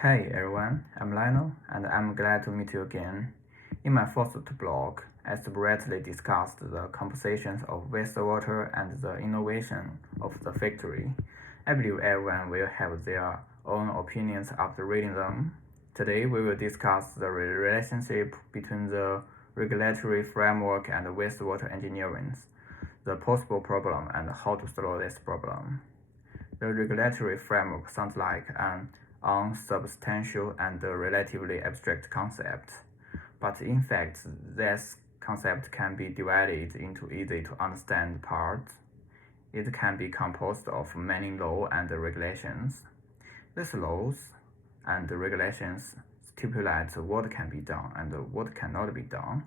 Hey everyone, I'm Lionel, and I'm glad to meet you again. In my first blog, I separately discussed the compositions of wastewater and the innovation of the factory. I believe everyone will have their own opinions after reading them. Today we will discuss the relationship between the regulatory framework and wastewater engineering, the possible problem and how to solve this problem. The regulatory framework sounds like an unsubstantial and relatively abstract concept, but in fact, this concept can be divided into easy to understand parts. It can be composed of many laws and regulations. These laws and regulations stipulate what can be done and what cannot be done.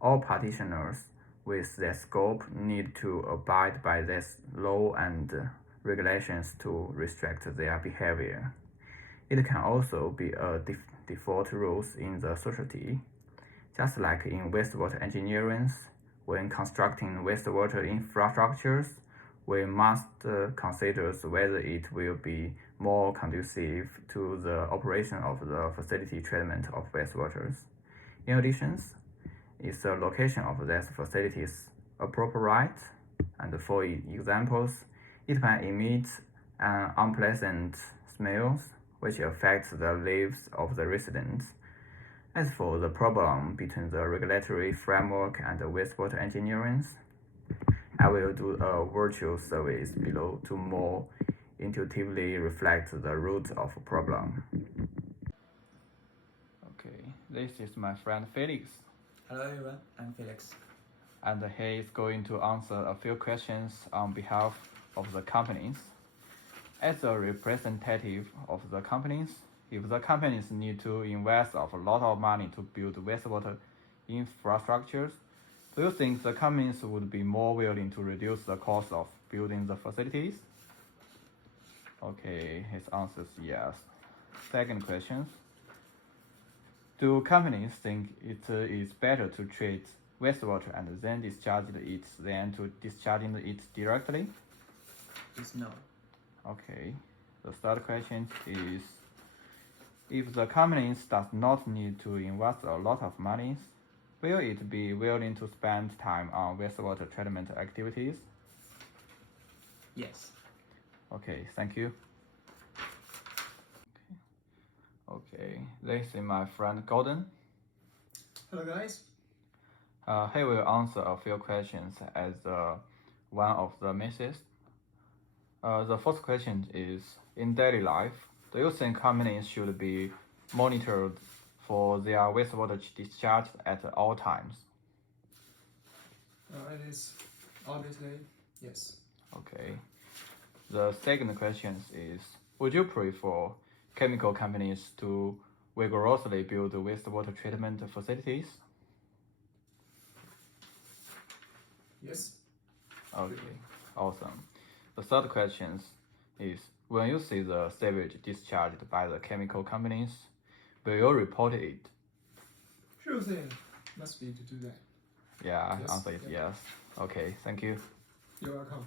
All practitioners with this scope need to abide by this law and regulations to restrict their behavior. It can also be a default rules in the society. Just like in wastewater engineering, when constructing wastewater infrastructures, we must consider whether it will be more conducive to the operation of the facility treatment of wastewaters. In addition, is the location of these facilities appropriate? And for examples, it may emit unpleasant smells which affect the lives of the residents. As for the problem between the regulatory framework and the wastewater engineering, I will do a virtual survey below to more intuitively reflect the root of the problem. Okay, this is my friend Felix. Hello everyone, I'm Felix. And he is going to answer a few questions on behalf of the companies. As a representative of the companies, if the companies need to invest a lot of money to build wastewater infrastructures, do you think the companies would be more willing to reduce the cost of building the facilities? Okay, his answer is yes. Second question. Do companies think it is better to treat wastewater and then discharge it than to discharging it directly? It's no. Okay. The third question is, if the companies does not need to invest a lot of money, will it be willing to spend time on wastewater treatment activities? Yes. Okay, thank you. Okay, this is my friend Gordon. Hello guys. He will answer a few questions as one of the misses. The first question is, in daily life, do you think companies should be monitored for their wastewater discharge at all times? It is obviously yes. Okay. The second question is, would you prefer chemical companies to vigorously build wastewater treatment facilities? Yes. Okay, awesome. The third question is, when you see the sewage discharged by the chemical companies, will you report it? Sure thing. Must be to do that. Yeah, Yes. answer is yes. Okay, thank you. You're welcome.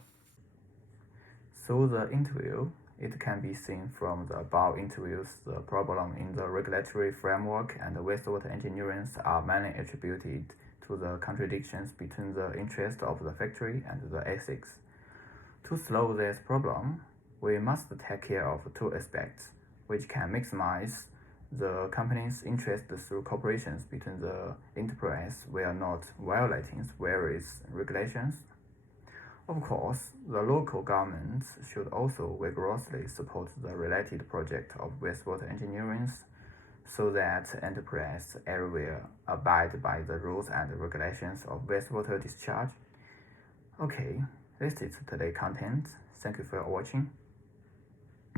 Through the interview, it can be seen from the above interviews the problem in the regulatory framework and the wastewater engineering are mainly attributed to the contradictions between the interest of the factory and the ethics. To solve this problem, we must take care of two aspects, which can maximize the company's interest through cooperations between the enterprise while not violating various regulations. Of course, the local governments should also vigorously support the related project of wastewater engineering so that enterprise everywhere abide by the rules and regulations of wastewater discharge. Okay, this is today's content. Thank you for watching.